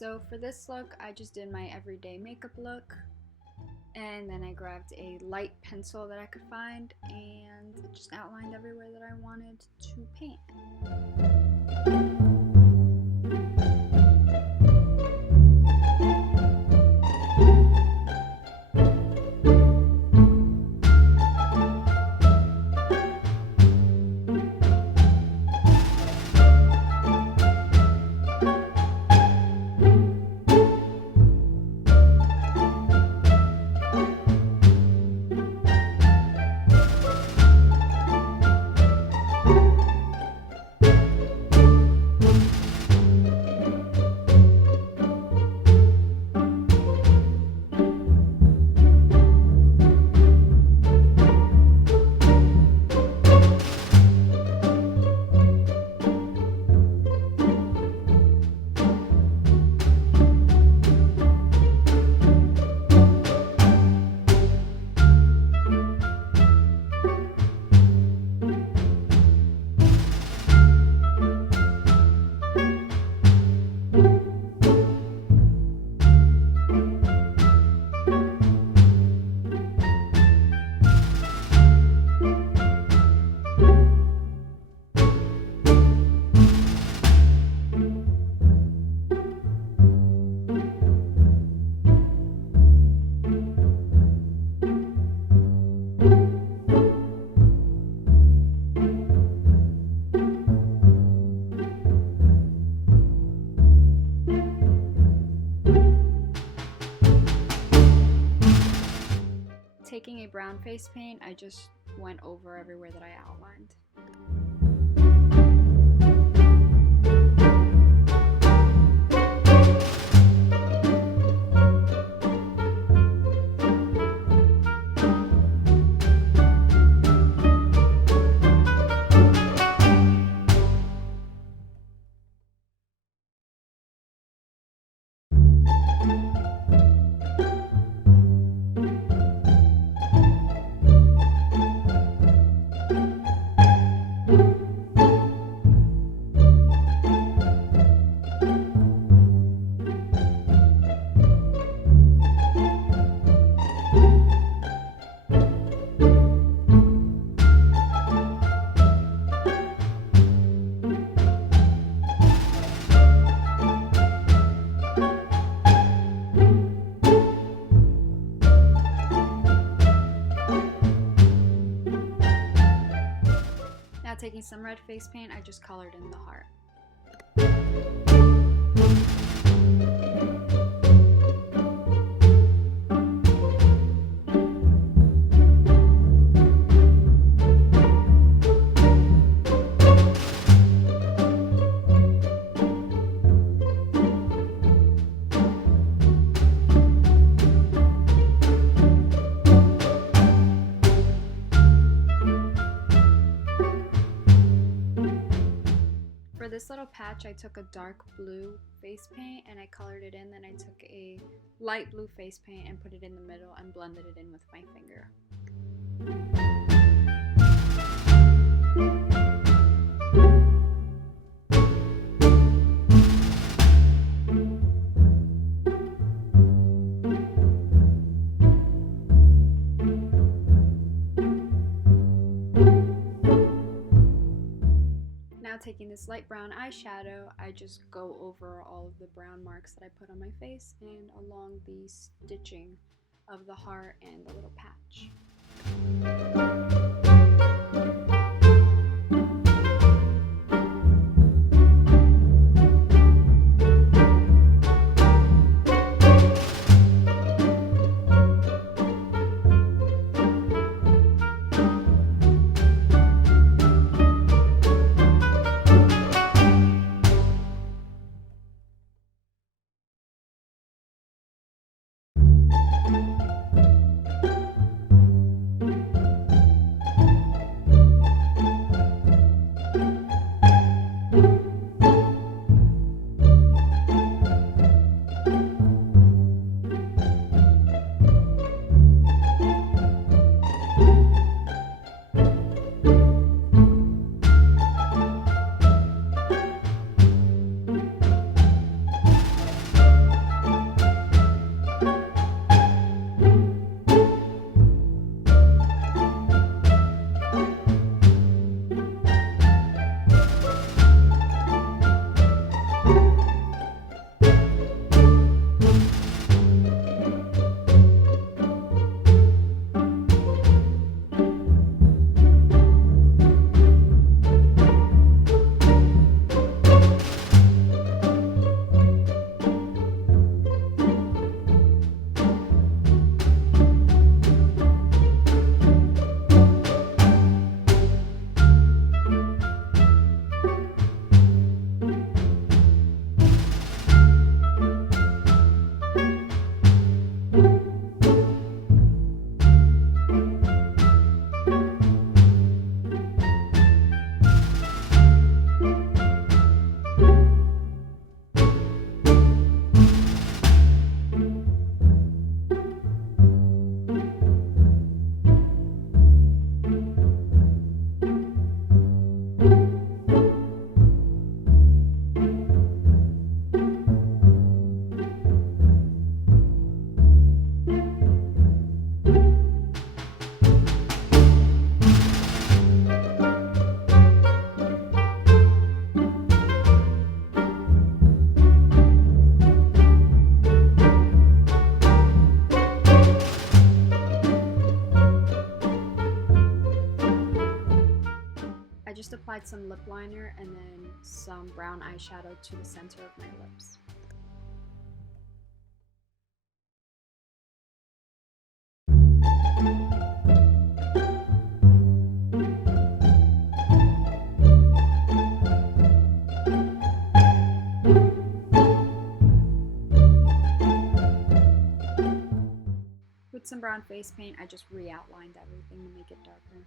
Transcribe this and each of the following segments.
So for this look, I just did my everyday makeup look, and then I grabbed a light pencil that I could find and just outlined everywhere that I wanted to paint. Taking a brown face paint, I just went over everywhere that I outlined. Now taking some red face paint, I just colored in the heart. For this little patch, I took a dark blue face paint and I colored it in. Then I took a light blue face paint and put it in the middle and blended it in with my finger. Now taking this light brown eyeshadow, I just go over all of the brown marks that I put on my face and along the stitching of the heart and the little patch. just applied some lip liner and then some brown eyeshadow to the center of my lips. With some brown face paint, I just re-outlined everything to make it darker.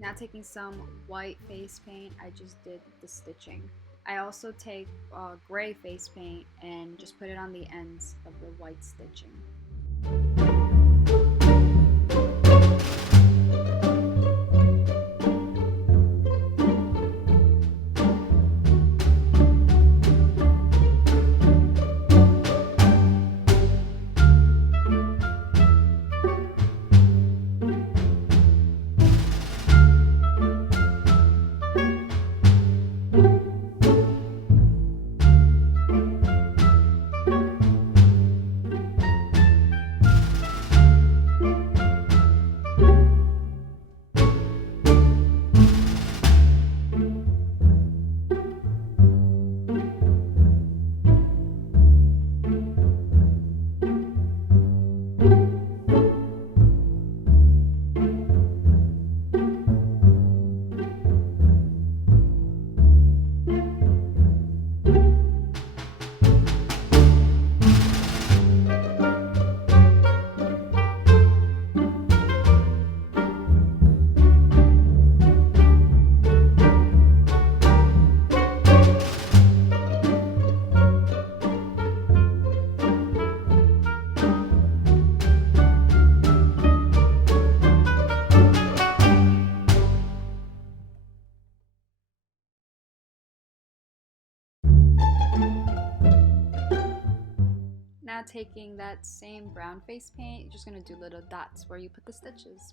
Now taking some white face paint, I just did the stitching. I also take gray face paint and just put it on the ends of the white stitching. Now taking that same brown face paint, you're just going to do little dots where you put the stitches.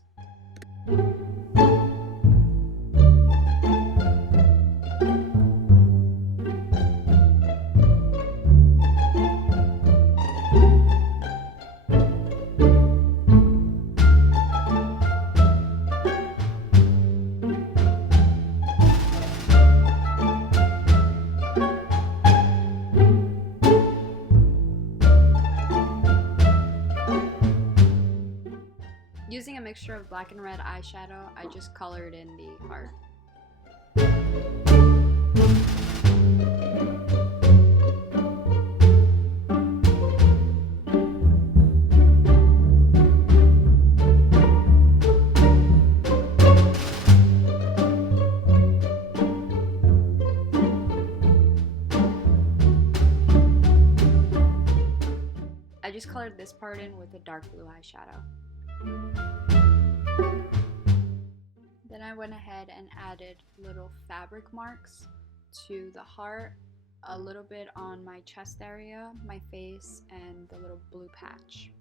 Using a mixture of black and red eyeshadow, I just colored in the heart. I just colored this part in with a dark blue eyeshadow. Then I went ahead and added little fabric marks to the heart, a little bit on my chest area, my face, and the little blue patch.